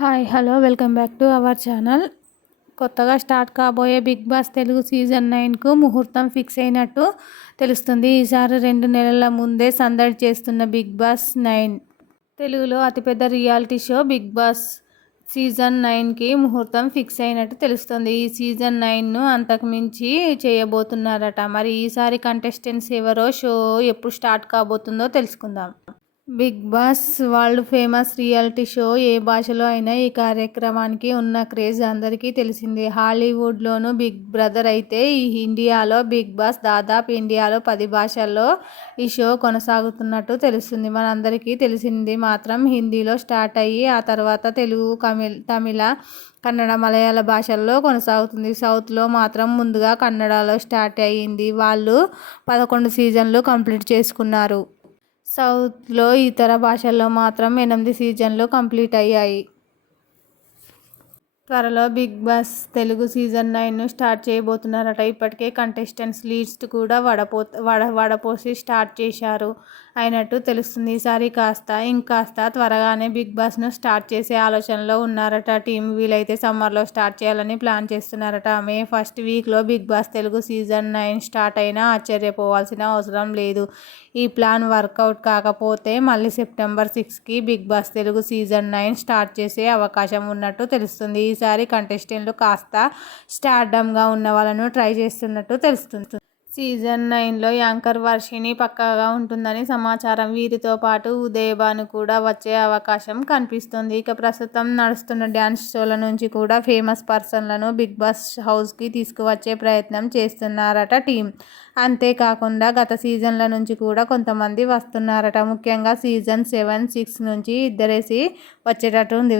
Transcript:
Hi hello welcome back to our channel. కొత్తగా start కాబోయే big boss Telugu season నైన్కు ముహూర్తం ఫిక్స్ అయినట్టు తెలుస్తుంది. ఈసారి రెండు నెలల ముందే సందడి చేస్తున్న బిగ్ బాస్ నైన్. తెలుగులో అతిపెద్ద reality show Bigg Boss season నైన్కి ముహూర్తం ఫిక్స్ అయినట్టు తెలుస్తుంది. ఈ సీజన్ నైన్ను అంతకుమించి చేయబోతున్నారట. మరి ఈసారి కంటెస్టెంట్స్ ఎవరో షో ఎప్పుడు స్టార్ట్ కాబోతుందో తెలుసుకుందాం. Bigg Boss world famous reality show ఏ భాషలో అయినా ఈ కార్యక్రమానికి ఉన్న క్రేజ్ అందరికీ తెలిసిందే. హాలీవుడ్లోనూ బిగ్ బ్రదర్ అయితే ఈ ఇండియాలో బిగ్ బాస్ దాదాపు ఇండియాలో పది భాషల్లో ఈ షో కొనసాగుతున్నట్టు తెలుస్తుంది. మనందరికీ తెలిసింది మాత్రం హిందీలో స్టార్ట్ అయ్యి ఆ తర్వాత తెలుగు తమిళ తమిళ కన్నడ మలయాళ భాషల్లో కొనసాగుతుంది. సౌత్లో మాత్రం ముందుగా కన్నడలో స్టార్ట్ అయ్యింది. వాళ్ళు పదకొండు సీజన్లు కంప్లీట్ చేసుకున్నారు. సౌత్లో ఇతర భాషల్లో మాత్రం ఎనిమిది సీజన్లు కంప్లీట్ అయ్యాయి. త్వరలో బిగ్ బాస్ తెలుగు సీజన్ నైన్ను స్టార్ట్ చేయబోతున్నారట. ఇప్పటికే కంటెస్టెంట్స్ లీస్ట్ కూడా వడపో వడ వడపోసి స్టార్ట్ చేశారు. అయినట్టు తెలుస్తుంది. ఈసారి కాస్త ఇంకాస్త త్వరగానే బిగ్ బాస్ను స్టార్ట్ చేసే ఆలోచనలో ఉన్నారట. టీం వీలైతే సమ్మర్లో స్టార్ట్ చేయాలని ప్లాన్ చేస్తున్నారట. మే ఫస్ట్ వీక్లో Bigg Boss Telugu season nine start అయినా ఆశ్చర్యపోవాల్సిన అవసరం లేదు. ఈ ప్లాన్ వర్కౌట్ కాకపోతే మళ్ళీ సెప్టెంబర్ సిక్స్కి Bigg Boss Telugu season nine start చేసే అవకాశం ఉన్నట్టు తెలుస్తుంది. ఈసారి కంటెస్టెంట్లు కాస్త స్టార్డమ్గా ఉన్న వాళ్ళను ట్రై చేస్తున్నట్టు తెలుస్తుంది. సీజన్ నైన్లో యాంకర్ వర్షిని పక్కాగా ఉంటుందని సమాచారం. వీరితో పాటు ఉదయభాను కూడా వచ్చే అవకాశం కనిపిస్తుంది. ఇక ప్రస్తుతం నడుస్తున్న డ్యాన్స్ షోల నుంచి కూడా ఫేమస్ పర్సన్లను బిగ్ బాస్ హౌస్కి తీసుకువచ్చే ప్రయత్నం చేస్తున్నారట టీం. అంతేకాకుండా గత సీజన్ల నుంచి కూడా కొంతమంది వస్తున్నారట. ముఖ్యంగా సీజన్ సెవెన్ సిక్స్ నుంచి ఇద్దరేసి వచ్చేటట్టు ఉంది.